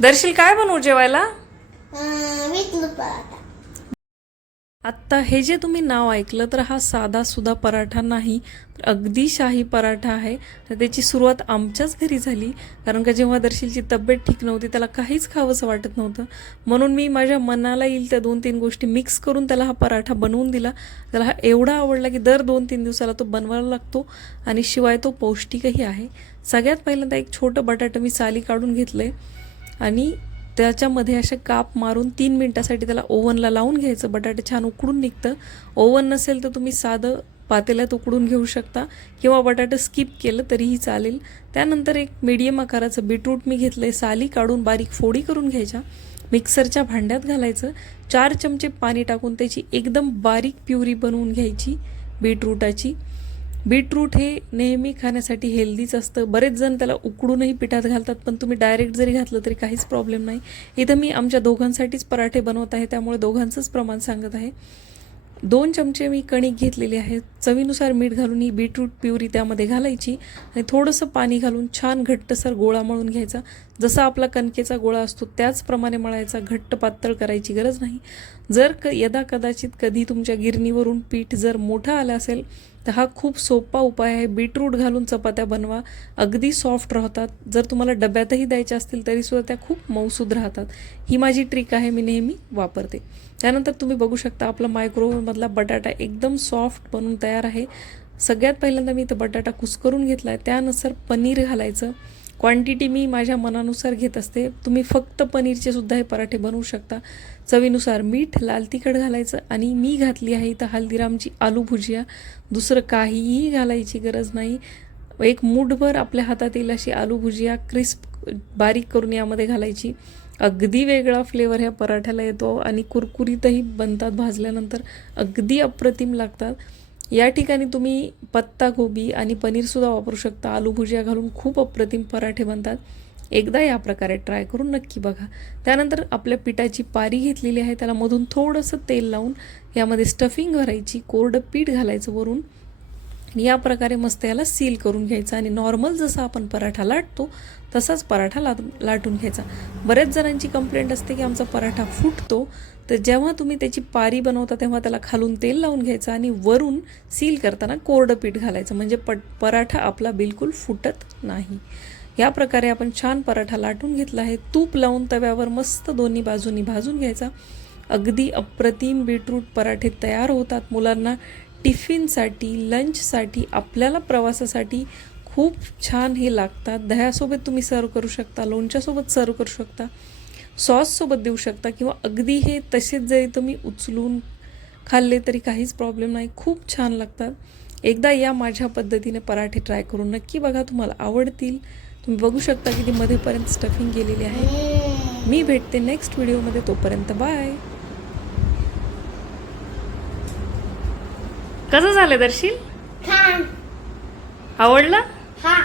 दर्शील काय बनवू जेवायला? आत्ता हे जे तुम्ही नाव ऐकलं तर हा साधा सुद्धा पराठा नाही तर अगदी शाही पराठा आहे. तर त्याची सुरुवात आमच्याच घरी झाली कारण का जेव्हा दर्शीलची तब्येत ठीक नव्हती त्याला काहीच खावंसं वाटत नव्हतं. म्हणून मी माझ्या मनाला येईल त्या दोन तीन गोष्टी मिक्स करून त्याला हा पराठा बनवून दिला. त्याला हा एवढा आवडला की दर दोन तीन दिवसाला तो बनवायला लागतो आणि शिवाय तो पौष्टिकही आहे. सगळ्यात पहिल्यांदा एक छोटं बटाटं मी साली काढून घेतलं आहे आणि त्याच्यामध्ये असे काप मारून तीन मिनटासाठी त्याला ओव्हनला लावून घ्यायचं. बटाटे छान उकडून निघतं. ओव्हन नसेल तर तुम्ही साधं पातेल्यात उकडून घेऊ शकता किंवा बटाटे स्किप केलं तरीही चालेल. त्यानंतर एक मीडियम आकाराचं बीटरूट मी घेतलं आहे साली काढून बारीक फोडी करून घ्यायच्या. मिक्सरच्या भांड्यात घालायचं. चार चमचे पाणी टाकून त्याची एकदम बारीक प्युरी बनवून घ्यायची बीटरूटाची बीटरूट हे नेहमी खाण्यासाठी हेल्दीच असतं. बरेच जण त्याला उकडूनही पिठात घालतात पण तुम्ही डायरेक्ट जरी घातलं तरी काहीच प्रॉब्लेम नाही. इथं मी आमच्या दोघांसाठीच पराठे बनवत आहे त्यामुळे दोघांचंच प्रमाण सांगत आहे. दोन चमचे मी कणिक घेतलेली आहे. चवीनुसार मीठ घालून ही बीटरूट प्युरी त्यामध्ये घालायची आणि थोडंसं पाणी घालून छान घट्टसर गोळा मळून घ्यायचा. जसा आपला कणकेचा गोळा असतो त्याचप्रमाणे मळायचा घट्ट पातळ करायची गरज नाही. जर क यदा कदाचित कधी तुमच्या गिरणीवरून पीठ जर मोठं आलं असेल तर हा खूप सोपा उपाय आहे. बीटरूट घालून चपात्या बनवा. अगदी सॉफ्ट राहतात. जर तुम्हाला डब्यातही द्यायच्या असतील तरीसुद्धा त्या खूप मऊसूद राहतात. ही माझी ट्रिक आहे मी नेहमी वापरते. त्यानंतर तुम्ही बघू शकता आपला मायक्रोवेव्हमधला बटाटा एकदम सॉफ्ट बनून तयार आहे. सगळ्यात पहिल्यांदा मी इथं बटाटा कुस्करून घेतला आहे त्यानुसार पनीर घालायचं. क्वांटिटी मी माझ्या मनानुसार घेत असते. तुम्ही फक्त पनीरचे सुद्धा हे पराठे बनवू शकता. चवीनुसार मीठ लाल तिखट घालायचं आणि मी घातली आहे इथं हल्दीरामची आलू भुजिया. दुसरं काहीही घालायची गरज नाही. एक मूठभर आपल्या हातात येईल अशी आलू भुजिया क्रिस्प बारीक करून यामध्ये घालायची. अगदी वेगळा फ्लेवर ह्या पराठ्याला येतो आणि कुरकुरीतही बनतात. भाजल्यानंतर अगदी अप्रतिम लागतात. या ठिकाणी तुम्ही पत्ता गोबी आणि पनीरसुद्धा वापरू शकता. आलू भुजिया घालून खूप अप्रतिम पराठे बनतात. एकदा या प्रकारे ट्राय करून नक्की बघा. त्यानंतर आपल्या पिठाची पारी घेतलेली आहे. त्याला मधून थोडंसं तेल लावून यामध्ये स्टफिंग भरायची कोरडं पीठ घालायचं वरून. आणि या प्रकारे मस्त याला सील करून घ्यायचं आणि नॉर्मल जसा आपण पराठा लाटतो तसाच पराठा ला लाटून घ्यायचा. बऱ्याच जणांची कंप्लेंट असते की आमचा पराठा फुटतो तर जेव्हा तुम्ही त्याची पारी बनवता तेव्हा त्याला खालून तेल लावून घ्यायचं आणि वरून सील करताना कोरडं पीठ घालायचं. म्हणजे पट पराठा आपला बिलकुल फुटत नाही. या प्रकारे आपण छान पराठा लाटून घेतला आहे. तूप लावून तव्यावर मस्त दोन्ही बाजूनी भाजून घ्यायचा. अगदी अप्रतिम बीटरूट पराठे तयार होतात मुलांना. टिफिनसाठी लंचसाठी आपल्याला प्रवासासाठी खूप छान हे लागतात. दह्यासोबत तुम्ही सर्व करू शकता लोणच्यासोबत सर्व करू शकता सॉससोबत देऊ शकता किंवा अगदी हे तसेच जरी तुम्ही उचलून खाल्ले तरी काहीच प्रॉब्लेम नाही. खूप छान लागतात. एकदा या माझ्या पद्धतीने पराठे ट्राय करून नक्की बघा तुम्हाला आवडतील. तुम्ही बघू शकता की ती मध्येपर्यंत स्टफिंग गेलेली आहे. मी भेटते नेक्स्ट व्हिडिओमध्ये तोपर्यंत बाय कसं झालं दर्शील? आवडलं? हा.